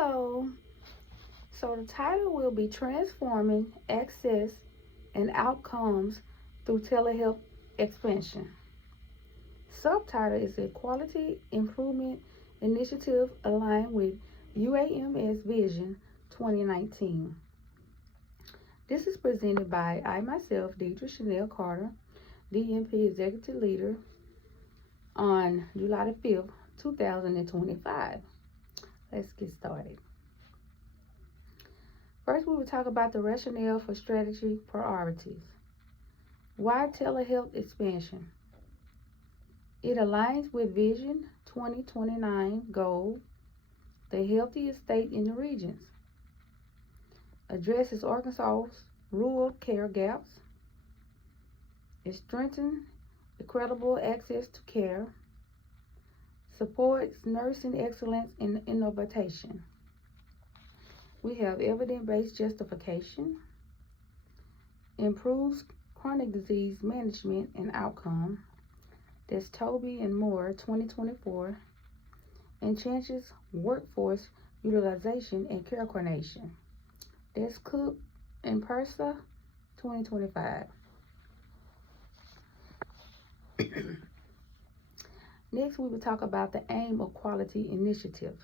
Hello. So the title will be Transforming Access and Outcomes through Telehealth Expansion. Subtitle is a quality improvement initiative aligned with UAMS Vision 2019. This is presented by myself, Deidre Chanel Carter, DMP Executive Leader, on July the 5th, 2025. Let's get started. First, we will talk about the rationale for strategy priorities. Why telehealth expansion? It aligns with Vision 2029 goal, the healthiest state in the regions. Addresses Arkansas's rural care gaps. It strengthens equitable access to care. Supports nursing excellence and innovation. We have evidence-based justification, improves chronic disease management and outcome. That's Toby and Moore 2024, and changes workforce utilization and care coordination. That's Cook and Persa 2025. Next, we will talk about the aim of quality initiative.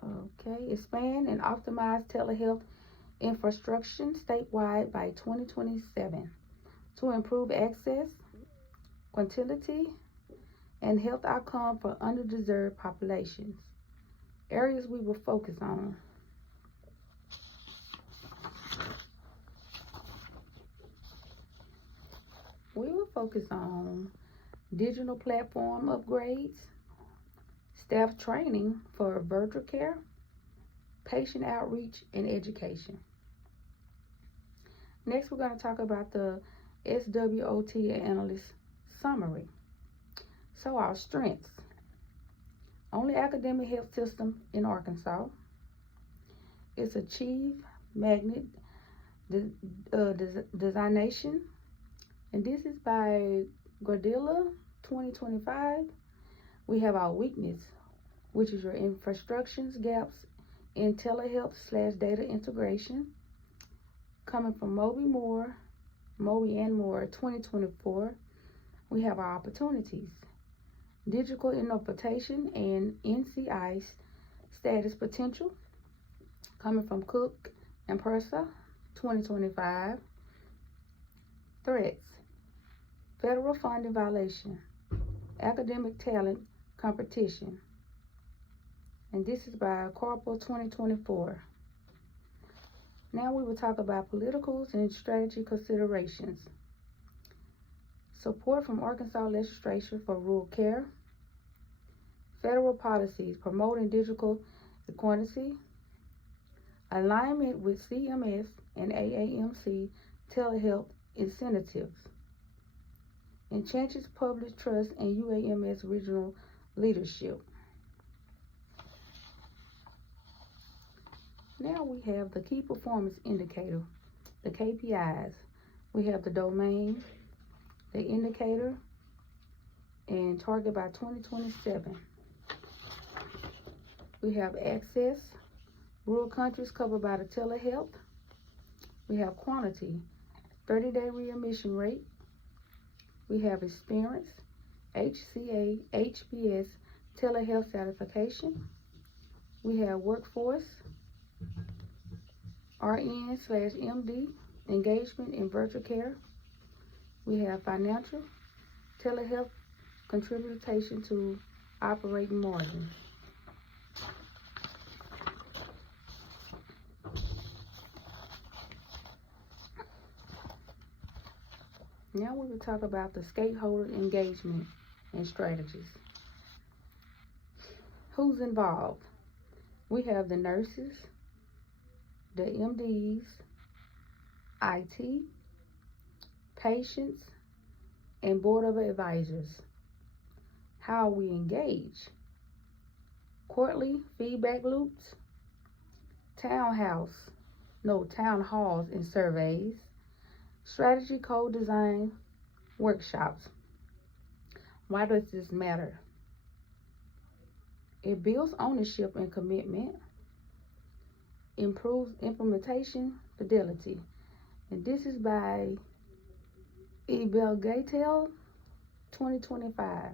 Okay, expand and optimize telehealth infrastructure statewide by 2027 to improve access, quality, and health outcome for underserved populations. Areas we will focus on. We will focus on digital platform upgrades, staff training for virtual care, patient outreach, and education. Next, we're going to talk about the SWOT analyst summary. So our strengths: only academic health system in Arkansas. It's Achieve Magnet designation, and this is by Gardilla 2025. We have our weakness, which is your infrastructures gaps in telehealth/data integration, coming from Moby and Moore 2024. We have our opportunities, digital innovation and NCI status potential, coming from Cook and Persa 2025. Threats: federal funding violation, academic talent competition, and this is by Corporal 2024. Now we will talk about politicals and strategy considerations. Support from Arkansas legislature for rural care, federal policies promoting digital equality, alignment with CMS and AAMC telehealth incentives, and changes public trust in UAMS regional leadership. Now we have the key performance indicator, the KPIs. We have the domain, the indicator, and target by 2027. We have access, rural countries covered by the telehealth. We have quantity, 30-day readmission rate. We have experience, HCA, HBS, telehealth certification. We have workforce, RN/MD, engagement in virtual care. We have financial, telehealth contribution to operating margin. Now we will talk about the stakeholder engagement and strategies. Who's involved? We have the nurses, the MDs, IT, patients, and board of advisors. How we engage: quarterly feedback loops, town halls and surveys, strategy co-design workshops. Why does this matter? It builds ownership and commitment, improves implementation fidelity. And this is by Ebel Gatel, 2025.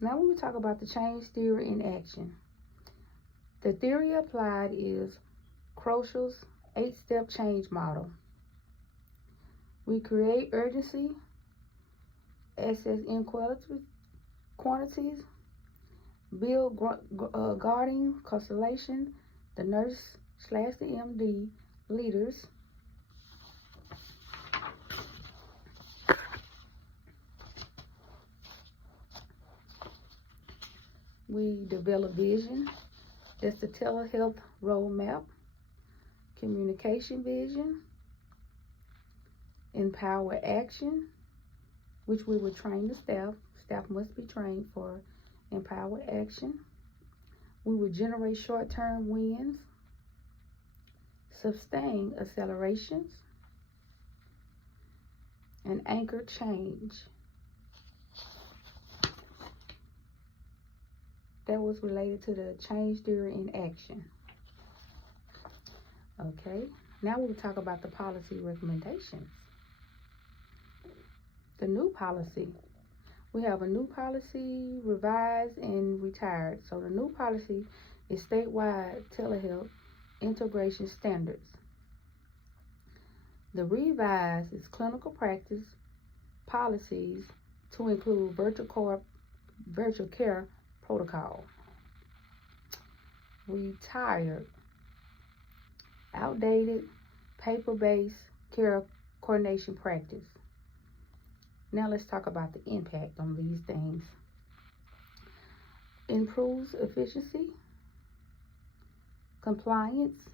Now we will talk about the change theory in action. The theory applied is Krochel's 8-step change model. We create urgency, assess quantities, build guarding constellation, the nurse/the MD leaders. We develop vision. That's the telehealth roadmap. Communication vision. Empower action, which we will train the staff. Staff must be trained for empower action. We will generate short-term wins. Sustain accelerations. And anchor change. That was related to the change theory in action. Okay, now we'll talk about the policy recommendations. The new policy. We have a new policy, revised and retired. So the new policy is statewide telehealth integration standards. The revised is clinical practice policies to include virtual care protocol. Retired, outdated, paper-based care coordination practice. Now let's talk about the impact on these things. Improves efficiency, compliance,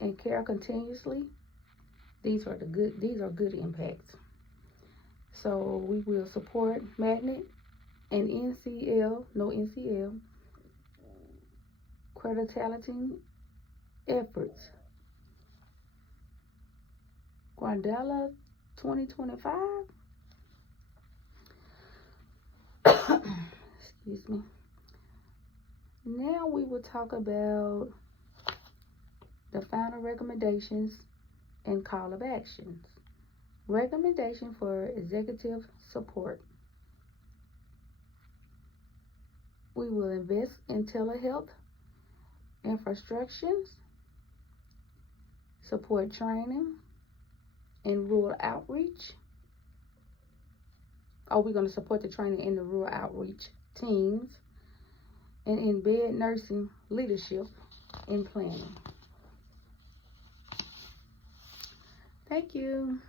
and care continuously. These are good impacts. So we will support magnet and NCL, no NCL, creditality efforts. Guandella 2025. Excuse me. Now we will talk about the final recommendations and call of actions. Recommendation for executive support. We will invest in telehealth infrastructures, support training and rural outreach. We're going to support the training in the rural outreach teams and embed nursing leadership in planning. Thank you.